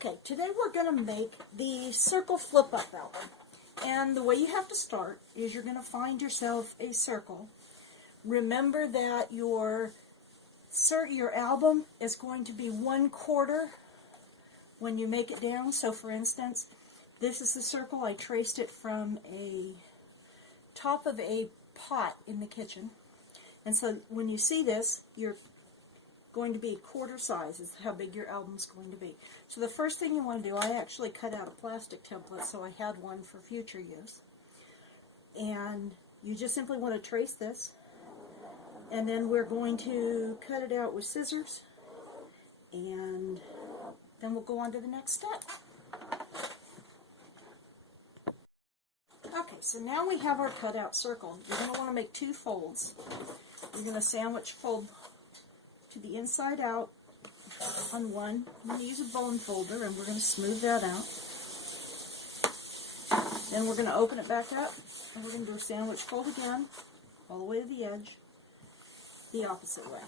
Okay, today we're going to make the circle flip-up album. And the way you have to start is you're going to find yourself a circle. Remember that your album is going to be 1/4 when you make it down. So for instance, this is the circle. I traced it from a top of a pot in the kitchen. And so when you see this, you're going to be 1/4 size is how big your album's going to be. So the first thing you want to do, I actually cut out a plastic template so I had one for future use. And you just simply want to trace this, and then we're going to cut it out with scissors, and then we'll go on to the next step. Okay, so now we have our cutout circle. You're going to want to make 2 folds. You're going to sandwich fold to the inside out on one. I'm going to use a bone folder, and we're going to smooth that out. Then we're going to open it back up, and we're going to do a sandwich fold again, all the way to the edge, the opposite way.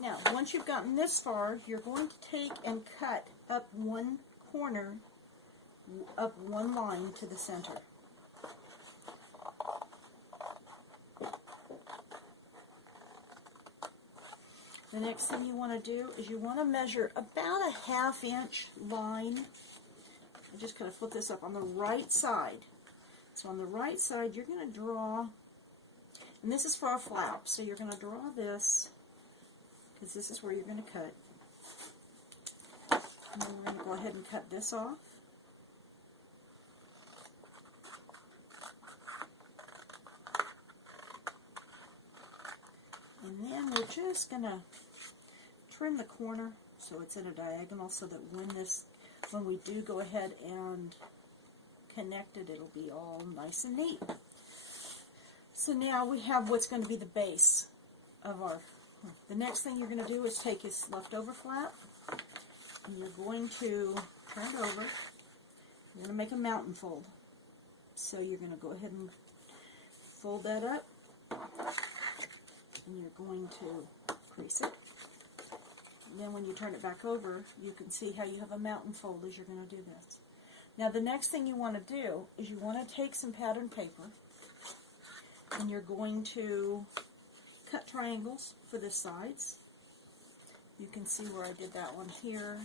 Now, once you've gotten this far, you're going to take and cut up one corner, up one line to the center. The next thing you want to do is you want to measure about a 1/2 inch line. I just kind of flip this up on the right side. So on the right side, you're going to draw, and this is for a flap, so you're going to draw this, because this is where you're going to cut. And then we're going to go ahead and cut this off. And then we're just going to trim the corner so it's in a diagonal, so that when we do go ahead and connect it, it'll be all nice and neat. So now we have what's going to be the base of the next thing you're going to do is take this leftover flap, and you're going to turn it over. You're going to make a mountain fold. So you're going to go ahead and fold that up, and you're going to crease it. And then when you turn it back over, you can see how you have a mountain fold as you're going to do this. Now the next thing you want to do is you want to take some pattern paper, and you're going to cut triangles for the sides. You can see where I did that one here.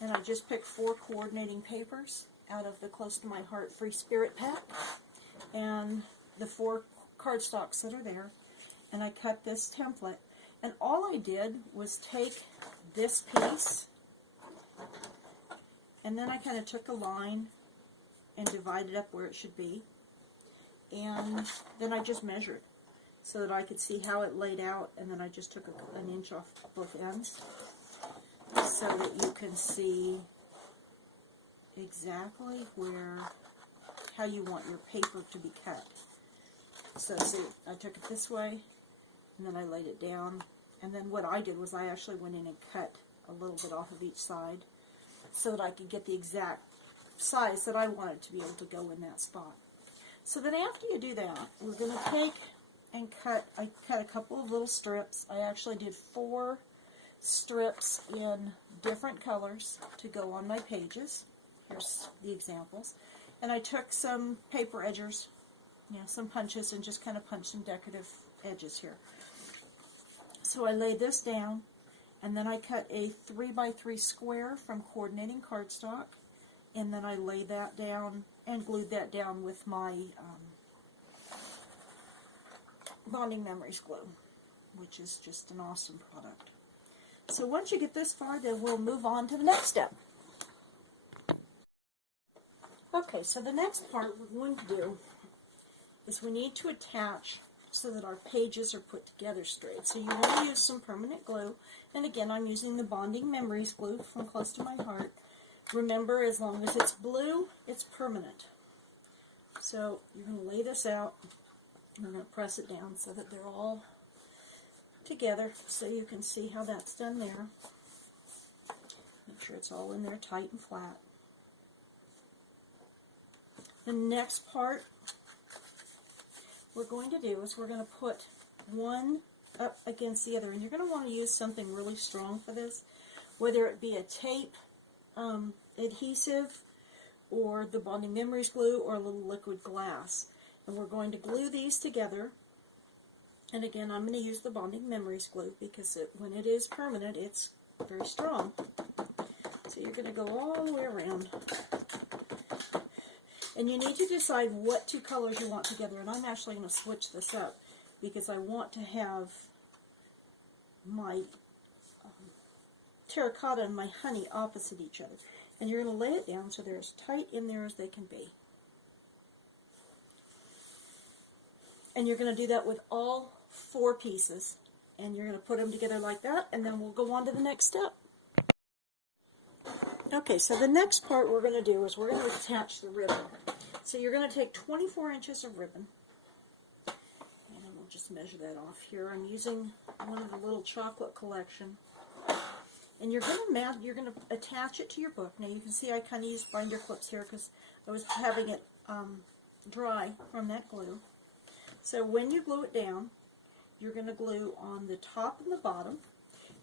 And I just picked 4 coordinating papers out of the Close to My Heart Free Spirit pack, and the 4 cardstocks that are there, and I cut this template. And all I did was take this piece, and then I kind of took a line and divided up where it should be, and then I just measured so that I could see how it laid out, and then I just took an inch off both ends so that you can see exactly how you want your paper to be cut. So see, I took it this way, and then I laid it down, and then what I did was I actually went in and cut a little bit off of each side so that I could get the exact size that I wanted to be able to go in that spot. So then after you do that, we're going to take and I cut a couple of little strips. I actually did 4 strips in different colors to go on my pages. Here's the examples. And I took some paper edgers, some punches, and just kind of punched some decorative edges here. So I laid this down, and then I cut a 3x3 square from coordinating cardstock, and then I laid that down and glued that down with my Bonding Memories glue, which is just an awesome product. So once you get this far, then we'll move on to the next step. Okay, so the next part we're going to do is we need to attach so that our pages are put together straight. So you want to use some permanent glue, and again, I'm using the Bonding Memories glue from Close to My Heart. Remember, as long as it's blue, it's permanent. So you're going to lay this out, and I'm going to press it down so that they're all together, so you can see how that's done there. Make sure it's all in there tight and flat. The next part we're going to do is we're going to put one up against the other. And you're going to want to use something really strong for this, whether it be a tape adhesive or the Bonding Memories glue or a little liquid glass. And we're going to glue these together. And again, I'm going to use the Bonding Memories glue because when it is permanent, it's very strong. So you're going to go all the way around. And you need to decide what two colors you want together. And I'm actually going to switch this up because I want to have my terracotta and my honey opposite each other. And you're going to lay it down so they're as tight in there as they can be. And you're going to do that with all 4 pieces. And you're going to put them together like that, and then we'll go on to the next step. Okay, so the next part we're going to do is we're going to attach the ribbon. So you're going to take 24 inches of ribbon, and we'll just measure that off here. I'm using one of the little chocolate collection. And you're going to attach it to your book. Now you can see I kind of used binder clips here because I was having it dry from that glue. So when you glue it down, you're going to glue on the top and the bottom.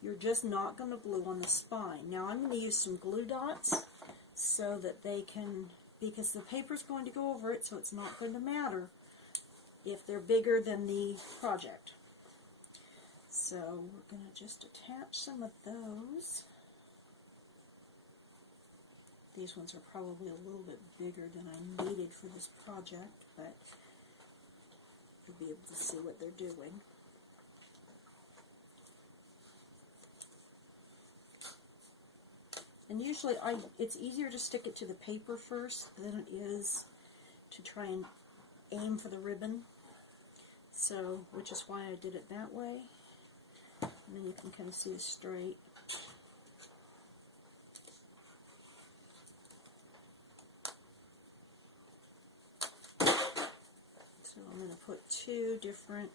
You're just not going to glue on the spine. Now I'm going to use some glue dots so that they can, because the paper's going to go over it, so it's not going to matter if they're bigger than the project. So we're going to just attach some of those. These ones are probably a little bit bigger than I needed for this project, but you'll be able to see what they're doing. And usually it's easier to stick it to the paper first than it is to try and aim for the ribbon. So, which is why I did it that way. And then you can kind of see it straight. So I'm going to put 2 different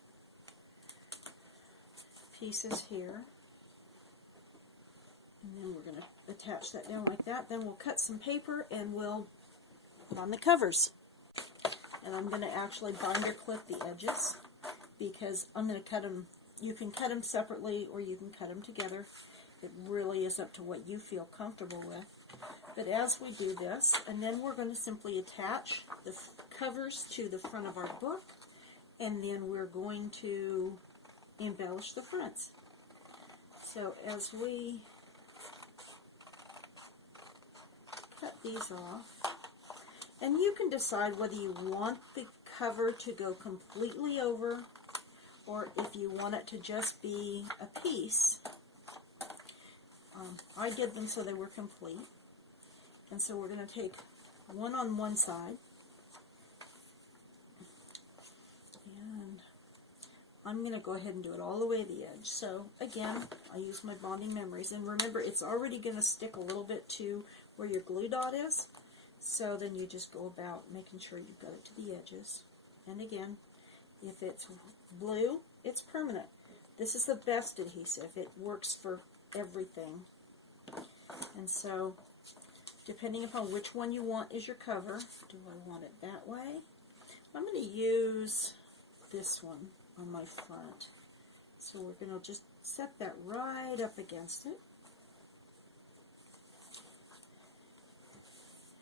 pieces here. And then we're going to attach that down like that. Then we'll cut some paper and we'll put on the covers. And I'm going to actually binder clip the edges because I'm going to cut them. You can cut them separately or you can cut them together. It really is up to what you feel comfortable with. But as we do this, and then we're going to simply attach the covers to the front of our book, and then we're going to embellish the fronts. So as we cut these off, and you can decide whether you want the cover to go completely over or if you want it to just be a piece. I did them so they were complete. And so we're going to take one on one side. And I'm going to go ahead and do it all the way to the edge. So again, I use my Bonding Memories. And remember, it's already going to stick a little bit to where your glue dot is. So then you just go about making sure you've got it to the edges. And again, if it's blue, it's permanent. This is the best adhesive. It works for everything. And so, depending upon which one you want is your cover, do I want it that way? I'm going to use this one on my front. So we're going to just set that right up against it.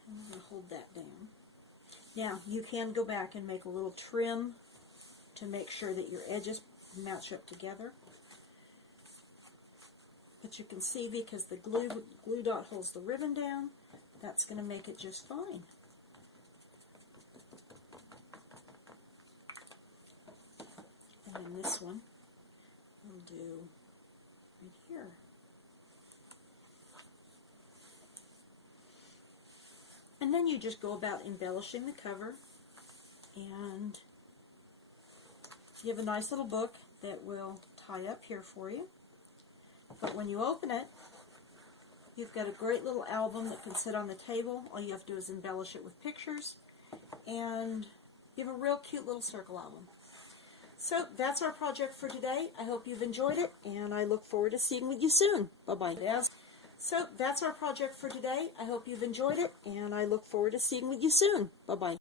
And I'm going to hold that down. Now, you can go back and make a little trim to make sure that your edges match up together. But you can see because the glue dot holds the ribbon down, that's going to make it just fine. And then this one we'll do right here. And then you just go about embellishing the cover, and you have a nice little book that will tie up here for you. But when you open it, you've got a great little album that can sit on the table. All you have to do is embellish it with pictures, and you have a real cute little circle album. So that's our project for today. I hope you've enjoyed it, and I look forward to seeing you soon. Bye-bye. So that's our project for today. I hope you've enjoyed it, and I look forward to seeing you soon. Bye-bye.